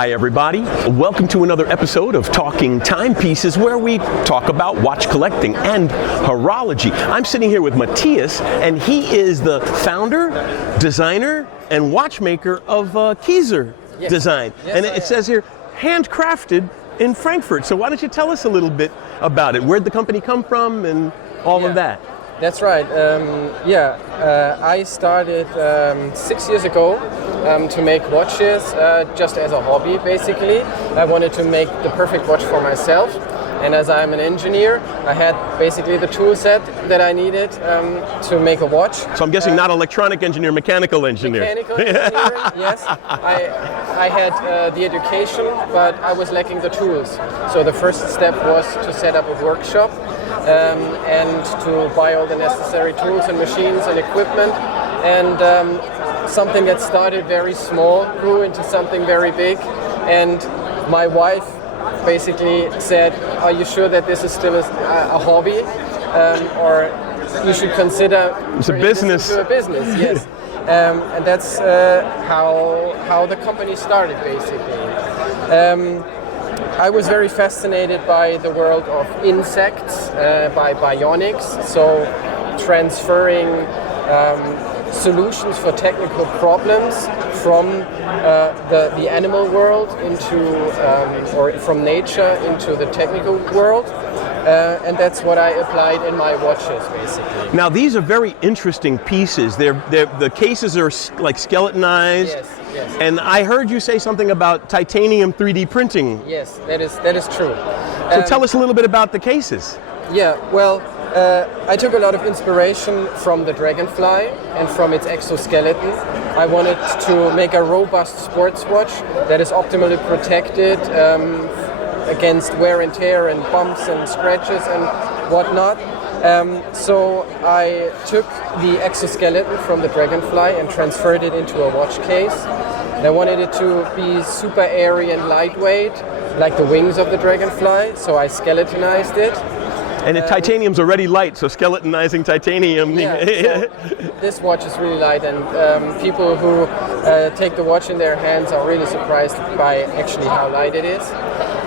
Hi everybody, welcome to another episode of Talking Timepieces, where we talk about watch collecting and horology. I'm sitting here with Matthias, and he is the founder, designer, and watchmaker of Kieser Design. Yes, and it says here, handcrafted in Frankfurt. So why don't you tell us a little bit about it? Where'd the company come from and all of that? That's right. I started 6 years ago to make watches just as a hobby, basically. I wanted to make the perfect watch for myself. And as I'm an engineer, I had basically the tool set that I needed to make a watch. So I'm guessing not electronic engineer, mechanical engineer. Mechanical engineering, yes. I had the education, but I was lacking the tools. So the first step was to set up a workshop and to buy all the necessary tools and machines and equipment. And something that started very small grew into something very big. And my wife basically said, "Are you sure that this is still a hobby, or you should consider it's a business?" This into a business, yes. And that's how the company started, basically. I was very fascinated by the world of insects, by bionics, so transferring solutions for technical problems from the animal world into, or from nature into the technical world. And that's what I applied in my watches, basically. Now these are very interesting pieces. The cases are like skeletonized. Yes. And I heard you say something about titanium 3D printing. Yes, that is true. So tell us a little bit about the cases. Yeah, well, I took a lot of inspiration from the dragonfly and from its exoskeleton. I wanted to make a robust sports watch that is optimally protected against wear and tear and bumps and scratches and whatnot. So I took the exoskeleton from the dragonfly and transferred it into a watch case. And I wanted it to be super airy and lightweight, like the wings of the dragonfly, so I skeletonized it. And titanium's already light, so skeletonizing titanium. Yeah, so this watch is really light, and people who take the watch in their hands are really surprised by actually how light it is.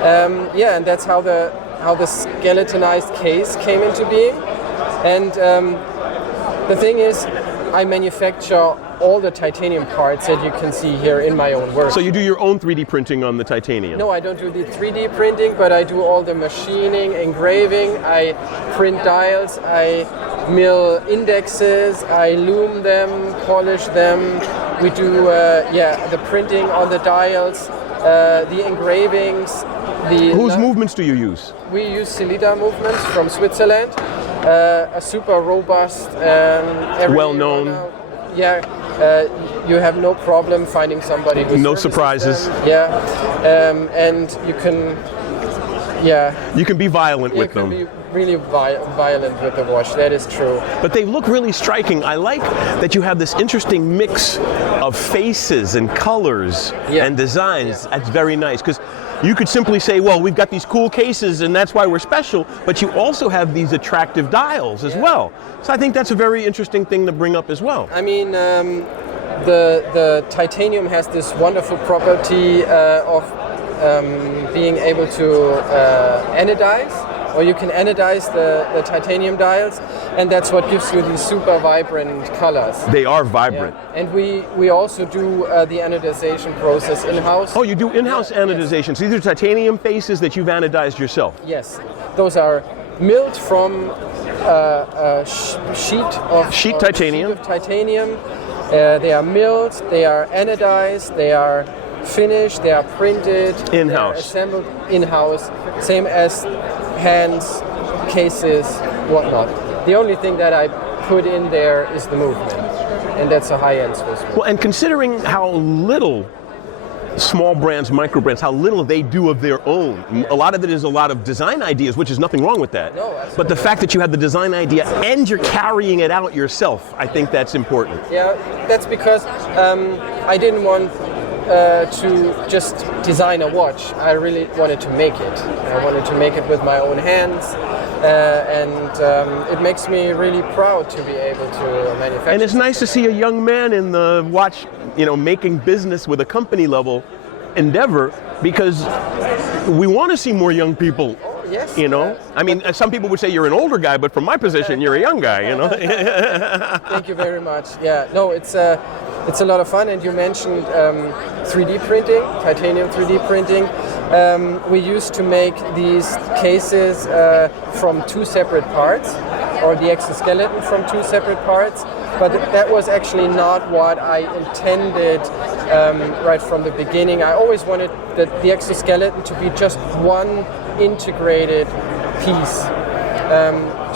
And that's how the skeletonized case came into being. And the thing is, I manufacture all the titanium parts that you can see here in my own work. So you do your own 3D printing on the titanium? No, I don't do the 3D printing, but I do all the machining, engraving, I print dials, I mill indexes, I loom them, polish them. We do the printing on the dials, the engravings. Whose movements do you use? We use Celida movements from Switzerland, a super robust, well-known. You have no problem finding somebody who no surprises. And you can, you can be violent with them. You can be really violent with the watch. That is true. But they look really striking. I like that you have this interesting mix of faces and colors and designs. That's very nice, because you could simply say, well, we've got these cool cases and that's why we're special, but you also have these attractive dials as well. So I think that's a very interesting thing to bring up as well. I mean, the titanium has this wonderful property of being able to anodize, or you can anodize the titanium dials, and that's what gives you these super vibrant colors. They are vibrant. Yeah. And we also do the anodization process in-house. Oh, you do in-house anodization. Yes. So these are titanium faces that you've anodized yourself? Yes. Those are milled from a sheet of titanium. They are milled, they are anodized, they are finished, they are printed, in-house, assembled in-house, same as hands, cases, whatnot. The only thing that I put in there is the movement, and that's a high-end Swiss watch. Well, and considering how little small brands, microbrands, how little they do of their own. A lot of it is a lot of design ideas, which is nothing wrong with that. No, absolutely. But the fact that you have the design idea and you're carrying it out yourself, I think that's important. Yeah, that's because I didn't want to just design a watch. I really wanted to make it. I wanted to make it with my own hands, and it makes me really proud to be able to manufacture. And it's nice to see a young man in the watch, making business with a company level endeavor because we want to see more young people. Yes. You know, I mean, some people would say you're an older guy, but from my position, you're a young guy. You know. Thank you very much. Yeah. No, it's a lot of fun. And you mentioned 3D printing, titanium 3D printing. We used to make these cases from 2 separate parts, or the exoskeleton from 2 separate parts. But that was actually not what I intended right from the beginning. I always wanted the exoskeleton to be just one integrated piece,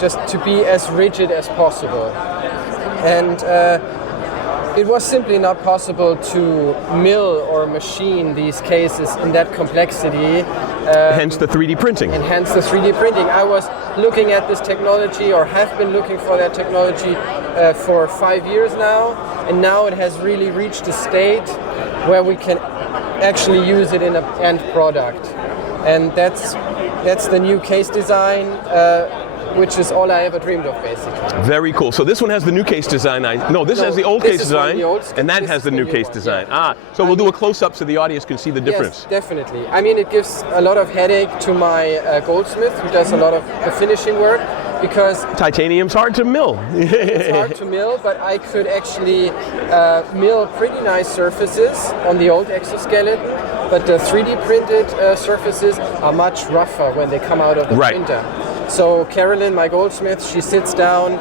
just to be as rigid as possible. And it was simply not possible to mill or machine these cases in that complexity. Hence the 3D printing. And hence the 3D printing. I was looking at this technology, or have been looking for that technology for 5 years now, and now it has really reached a state where we can actually use it in an end product. And that's the new case design, which is all I ever dreamed of, basically. Very cool. So this one has the new case design. This has the old case design, and that has the new case design. Yeah. So we'll do a close-up so the audience can see the difference. Yes, definitely. I mean, it gives a lot of headache to my goldsmith, who does a lot of the finishing work, because titanium's hard to mill. It's hard to mill, but I could actually mill pretty nice surfaces on the old exoskeleton. But the 3D printed surfaces are much rougher when they come out of the printer. So Carolyn, my goldsmith, she sits down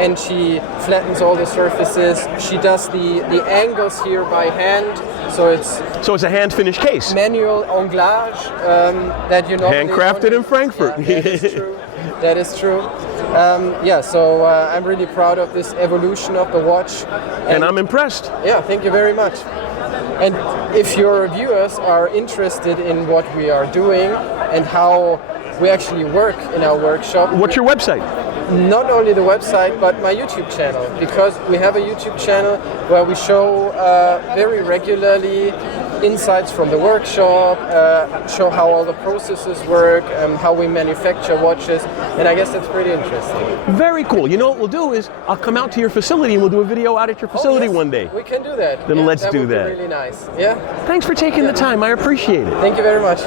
and she flattens all the surfaces. She does the angles here by hand. So it's a hand finished case. Manual anglage that you know. Handcrafted in Frankfurt. Yeah, that is true. That is true. So I'm really proud of this evolution of the watch. And I'm impressed. Yeah, thank you very much. And if your viewers are interested in what we are doing and how we actually work in our workshop. What's your website? Not only the website, but my YouTube channel, because we have a YouTube channel where we show very regularly insights from the workshop, show how all the processes work, how we manufacture watches, and I guess that's pretty interesting. Very cool. You know what we'll do is I'll come out to your facility and we'll do a video out at your facility one day. We can do that. Then let's do that. That would be really nice. Yeah. Thanks for taking the time. I appreciate it. Thank you very much.